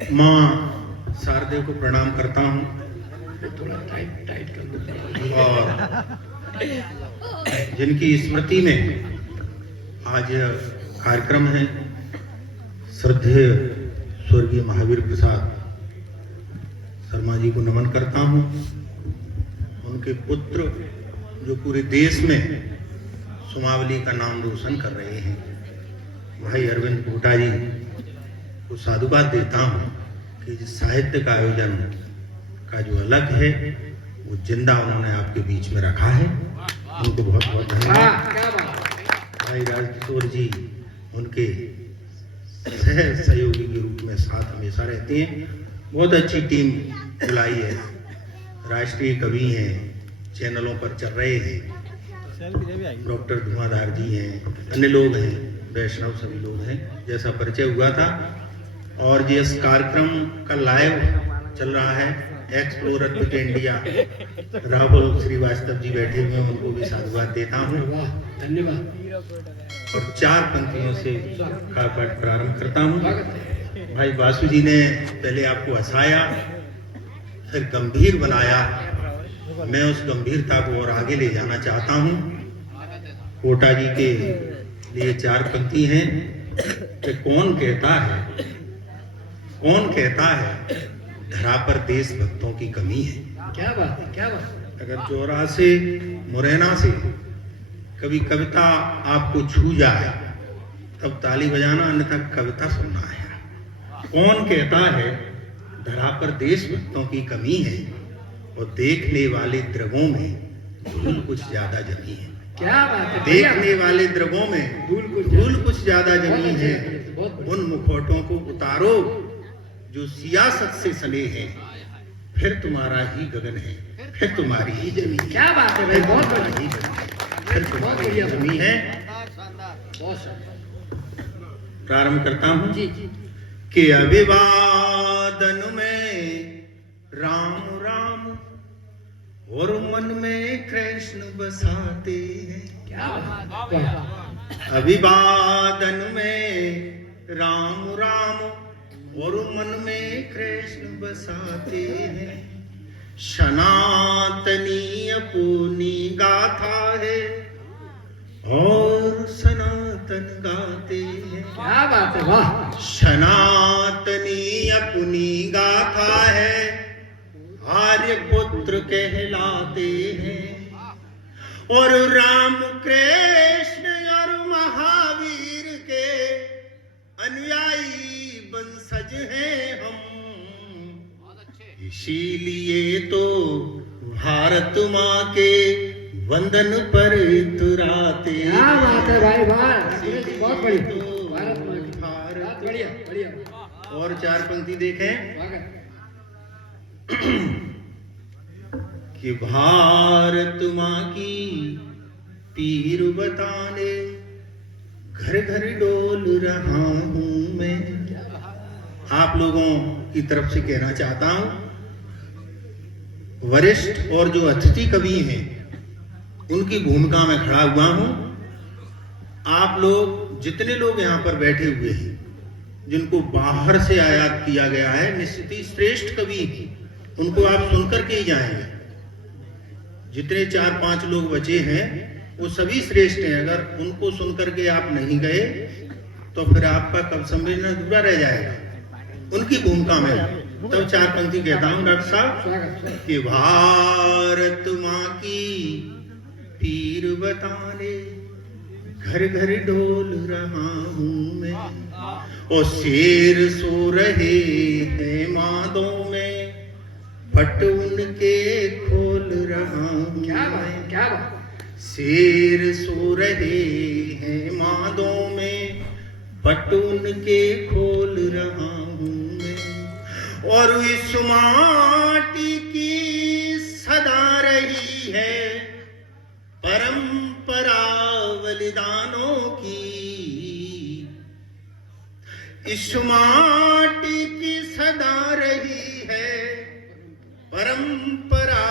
माँ शारदे को प्रणाम करता हूँ थोड़ा टाइट कर दो। और जिनकी स्मृति में आज यह कार्यक्रम है, श्रद्धेय स्वर्गीय महावीर प्रसाद शर्मा जी को नमन करता हूँ। उनके पुत्र जो पूरे देश में सुमावली का नाम रोशन कर रहे हैं, भाई अरविंद पोटा जी को साधुवाद देता हूँ कि जिस साहित्य का आयोजन का जो अलग है वो जिंदा उन्होंने आपके बीच में रखा है। उनको बहुत बहुत धन्यवाद। भाई राजकिशोर जी उनके सह सहयोगी के रूप में साथ हमेशा रहते हैं। बहुत अच्छी टीम बुलाई है, राष्ट्रीय कवि हैं, चैनलों पर चल रहे हैं, डॉक्टर धुआंधार जी हैं, अन्य लोग हैं, वैष्णव सभी लोग हैं, जैसा परिचय हुआ था। और जिस कार्यक्रम का लाइव चल रहा है explorer with India, Rahul Shrivastava ji बैठे हुए हैं, उनको भी साधुवाद देता हूँ। धन्यवाद। और 4 पंक्तियों से का पाठ प्रारंभ करता हूँ। भाई वासु जी ने पहले आपको हंसाया, फिर गंभीर बनाया। मैं उस गंभीरता को और आगे ले जाना चाहता हूँ। कोटा जी के लिए 4 पंक्ति हैं कि कौन कहता है धरा पर देशभक्तों की कमी है। क्या बात है, क्या बात है। अगर चौरा से मुरैना से कभी कविता आपको छू जाए तब ताली बजाना, अन्यथा कविता सुनना है। कौन कहता है धरा पर देशभक्तों की कमी है और देखने वाले द्रवों में धूल कुछ ज्यादा जमी है। क्या बात है। देखने वाले द्रवों में धूल कुछ ज्यादा जमी है। उन मुखौटों को उतारो जो सियासत से सने हैं, फिर तुम्हारा ही गगन है, फिर तुम्हारी ही जमी। क्या बात है भाई, बहुत ही फिर तुम्हारी ही जमी है। प्रारंभ करता हूँ जी। कि अभिवादन में राम राम और मन में कृष्ण बसाते हैं। क्या बात है। अभिवादन में राम राम और मन में कृष्ण बसाते हैं। सनातनी अपनी गाथा है और सनातन गाते हैं। क्या बात है, वाह। सनातनी अपनी गाथा है, आर्य पुत्र कहलाते हैं। और राम कृष्ण और महावीर के अनुयायी वंशज हैं हम। इसीलिए तो भारत माँ के वंदन पर इतराते। क्या बात है भाई, वाह। बहुत बढ़िया। भारत माँ की भारत, बढ़िया बढ़िया। और 4 पंक्ति देखें कि भारत माँ की पीर बताने घर घर डोल रहा हूं मैं। आप लोगों की तरफ से कहना चाहता हूं, वरिष्ठ और जो अतिथि कवि हैं उनकी भूमिका में खड़ा हुआ हूं। आप लोग जितने लोग यहाँ पर बैठे हुए हैं, जिनको बाहर से आयात किया गया है, निश्चित ही श्रेष्ठ कवि हैं, उनको आप सुनकर के ही जाएंगे। जितने 4-5 लोग बचे हैं वो सभी श्रेष्ठ हैं। अगर उनको सुनकर के आप नहीं गए तो फिर आपका कब सम्मेलन अधूरा रह जाएगा। उनकी भूमिका में तब 4 पंक्ति कहता हूँ डॉक्टर साहब कि भारत माँ की पीर बताने घर घर डोल रहा हूँ मैं। और शेर सो रहे हैं मादों में, पट उनके खोल रहा हूँ। क्या बात। शेर सो रहे हैं मादों में, पट उनके खोल रहा हूँ मैं। और इस माटी की सदा रही है परंपरा बलिदानों की। इस माटी की सदा रही है परंपरा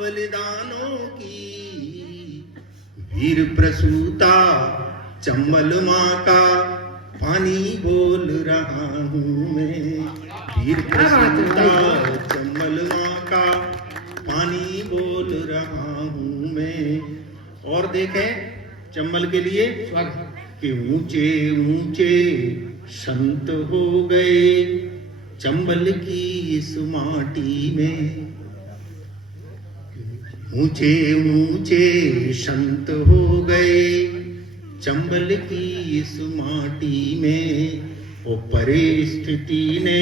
बलिदानों की। वीर प्रसूता चंबल माँ का पानी बोल रहा हूँ मैं। वीर क्या बात है प्रसूता भाई। चंबल माँ का पानी बोल रहा हूँ मैं। और देखें चंबल के लिए स्वागत। कि ऊंचे ऊंचे संत हो गए चंबल की इस माटी में। ऊंचे ऊंचे संत हो गए चंबल की इस माटी में। ओ परिस्थिति ने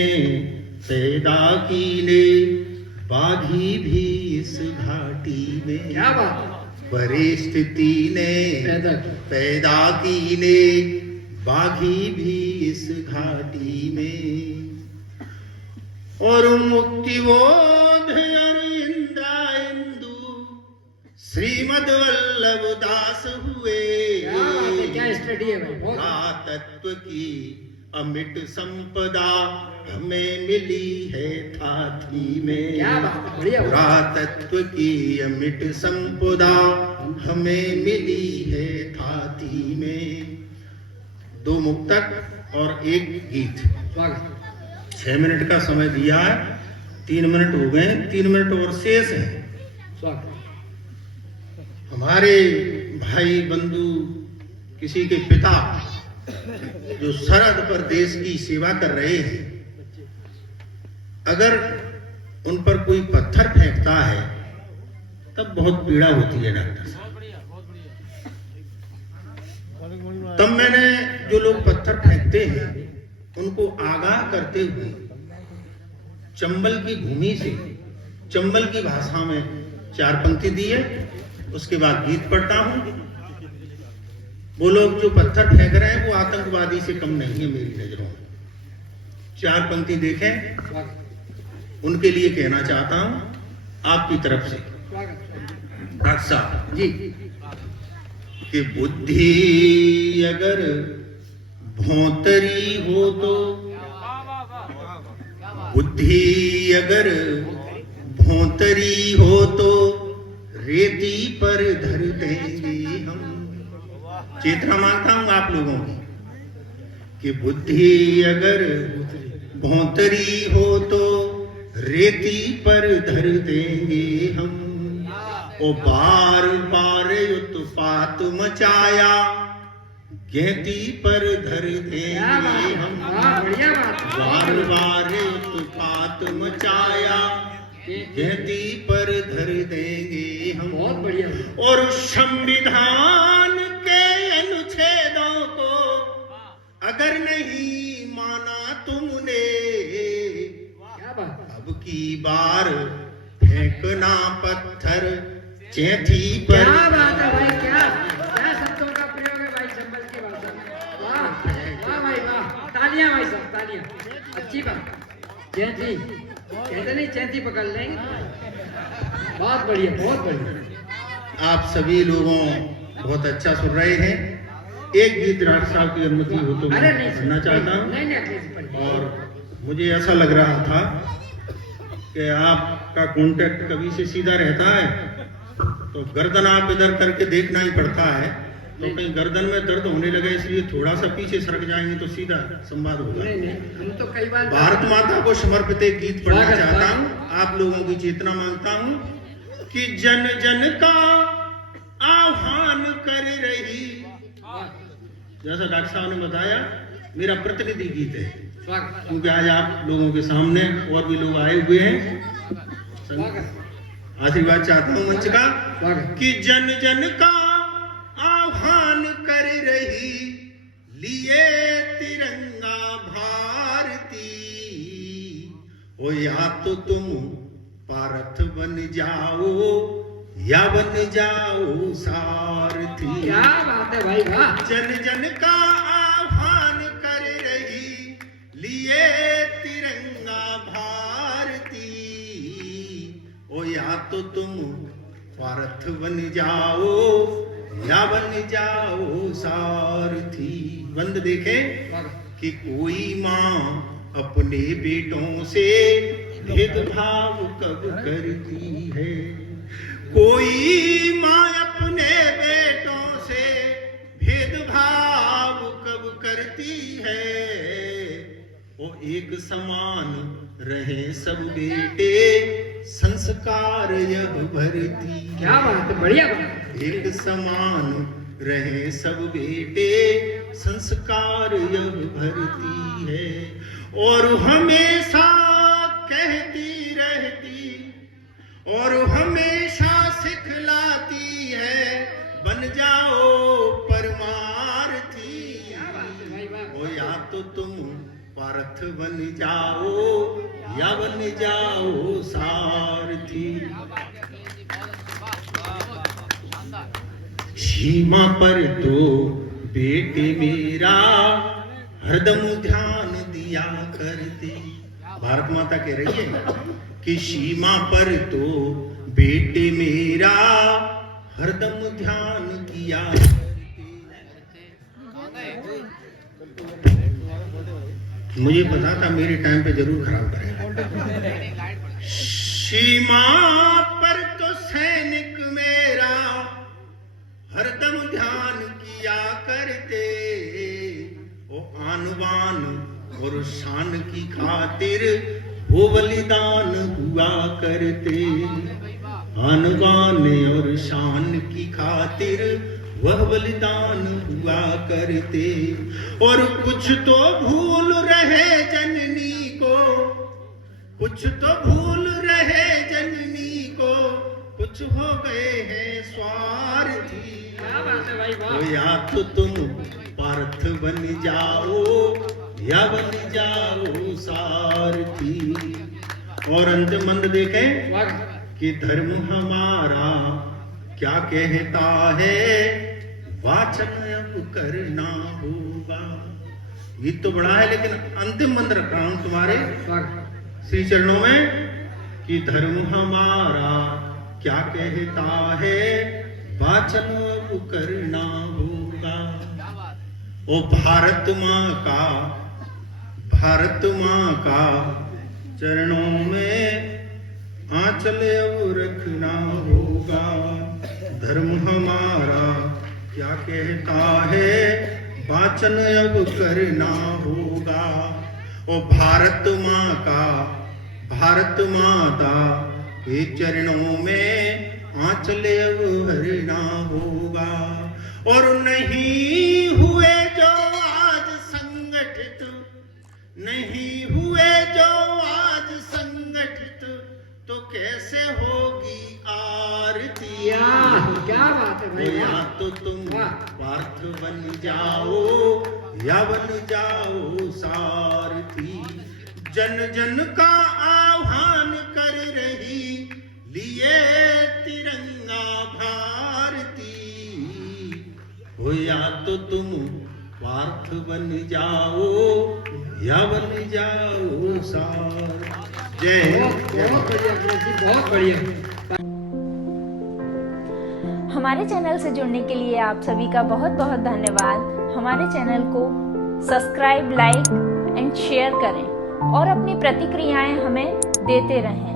पैदा की ने बाघी भी इस घाटी में। क्या बात है। परिस्थिति ने पैदा पैदा की ने बाघी भी इस घाटी में। और मुक्ति बोध अरविंदा इंदु श्रीमद वल्लभ दास हुए। क्या बात है, क्या स्टडी है भाई, बहुत का तत्व की अमिट संपदा हमें मिली है थाथी में। क्या बात है, बढ़िया बढ़िया। पुरातत्व की अमिट संपदा हमें मिली है थाथी में। 2 मुक्तक और 1 गीत। स्वागत। 6 मिनट का समय दिया है, 3 मिनट हो गए, 3 मिनट और शेष है। स्वागत। हमारे भाई बंधु किसी के पिता जो सरहद पर देश की सेवा कर रहे हैं, अगर उन पर कोई पत्थर फेंकता है तब बहुत पीड़ा होती है डॉक्टर साहब। तब मैंने जो लोग पत्थर फेंकते हैं उनको आगाह करते हुए चंबल की भूमि से चंबल की भाषा में 4 पंक्ति दी है। उसके बाद गीत पढ़ता हूं। वो लोग जो पत्थर फेंक रहे हैं वो आतंकवादी से कम नहीं है मेरी नजरों में। 4 पंक्ति देखें, स्वागत। उनके लिए कहना चाहता हूं आपकी तरफ से। स्वागत डॉक्टर साहब जी। कि बुद्धि अगर भौंतरी हो तो, बुद्धि अगर भौंतरी हो तो रेती पर धर देंगे हम। चेतना मांगता हूं आप लोगों की कि बुद्धि अगर भौंतरी हो तो रेती पर धर देंगे हम। ओ बार बार उत्पात मचाया गेंती पर धर क्या बात देंगे है, हम। वाह, बढ़िया बात है। बार बार उत्पात मचाया गेंती पर धर देंगे हम। बहुत बढ़िया। और संविधान के अनुच्छेदों को अगर नहीं माना तुमने, क्या बात है। अब की बार फेंकना पत्थर चैथी पर। क्या बात है भाई, क्या क्या शब्दों का प्रयोग है भाई चंबल की भाषा में। वाह वाह भाई वाह, तालियां भाई साहब, तालियां। अच्छी बात। चैती कहते नहीं, चैती पकड़ लेंगे। बहुत बढ़िया, बहुत बढ़िया। आप सभी लोगों बहुत अच्छा सुन रहे हैं। एक गीत डॉक्टर साहब की अनुमति हो तो अरे मैं नहीं सुनना चाहता हूँ। नहीं नहीं, अखिलेश जी पढ़िए। और मुझे ऐसा लग रहा था कि आपका कांटेक्ट कभी से सीधा रहता है तो गर्दन आप इधर करके देखना ही पड़ता है। तो कहीं गर्दन में दर्द होने लगे इसलिए थोड़ा सा पीछे सरक जाएंगे तो सीधा संवाद होगा। नहीं नहीं, हम तो कई बार भारत माता को समर्पित एक गीत पढ़ना स्वागत, चाहता स्वागत। हूँ। आप लोगों की चेतना मांगता हूँ कि जन जन का आह्वान कर रही। जैसा डॉक्टर साहब ने बताया, मेरा प्रतिनिधि गीत है स्वागत। क्योंकि आज आप लोगों के सामने और भी लोग आए हुए हैं। स्वागत आशीर्वाद चाहता हूँ मंच का स्वागत। कि जन जन का आह्वान कर रही लिए तिरंगा भारती। हो या तो तुम पारथ बन जाओ या बन जाओ सारथी। क्या बात है भाई, वाह। जन जन का आह्वान कर रही लिए तिरंगा भारती। ओ या तो तुम पारथ बन जाओ या बन जाओ सारथी। बंद देखे कि कोई माँ अपने बेटों से भेदभाव कब करती है। कोई माँ अपने बेटों से भेदभाव कब करती है। ओ एक समान रहे सब बेटे, संस्कार यह भरती। क्या बात है, बढ़िया बात। एक समान रहे सब बेटे, संस्कार यह भरती है। और हमेशा कहती रहती, और हमेशा सिखलाती है, बन जाओ परमार्थी। ओ या तो तुम पार्थ बन जाओ, या बन जाओ सारथी। सीमा पर तो बेटे मेरा हरदम ध्यान दिया करते। भारत माता कह रही है कि सीमा पर तो बेटे मेरा हरदम ध्यान किया। मुझे पता था मेरे टाइम पे जरूर खराब करेगा। सीमा पर तो सैनिक मेरा हरदम ध्यान किया करते। वो आन बान और शान की खातिर वो बलिदान हुआ करते। आन बान और शान की खातिर वह बलिदान हुआ करते। और कुछ तो भूल रहे जननी को, कुछ तो भूल रहे जननी को, कुछ हो गए हैं स्वार्थी। क्या बात है भाई, वाह। तो या तो तुम पार्थ बन जाओ, या बन जाओ सारथी। और अंतिम मंद देखें वाह। कि धर्म हमारा क्या कहता है, वाचन अब करना होगा। गीत तो बड़ा है लेकिन अंतिम मंत्र रख रहा हूं तुम्हारे श्री चरणों में कि धर्म हमारा क्या कहता है, वाचन अब करना होगा। ओ भारत माँ का चरणों में आंचल अब रखना होगा। धर्म हमारा क्या कहता है, वाचन अब करना होगा। ओ भारत माता के चरणों में आंचल अब भरना होगा। और नहीं हुए जो आज संगठित, नहीं हुए जो आज संगठित, तो कैसे होगी आरती। क्या बात है भाई, या तो तुम पार्थ बन जाओ, या बन जाओ सारथी। जन जन का आह्वान कर रही लिए तिरंगा भारती। हो या तो तुम पार्थ बन जाओ, या बन जाओ सारथी। जय बहुत बढ़िया, बहुत बढ़िया। हमारे चैनल से जुड़ने के लिए आप सभी का बहुत बहुत धन्यवाद। हमारे चैनल को सब्सक्राइब, लाइक एंड शेयर करें और अपनी प्रतिक्रियाएं हमें देते रहें।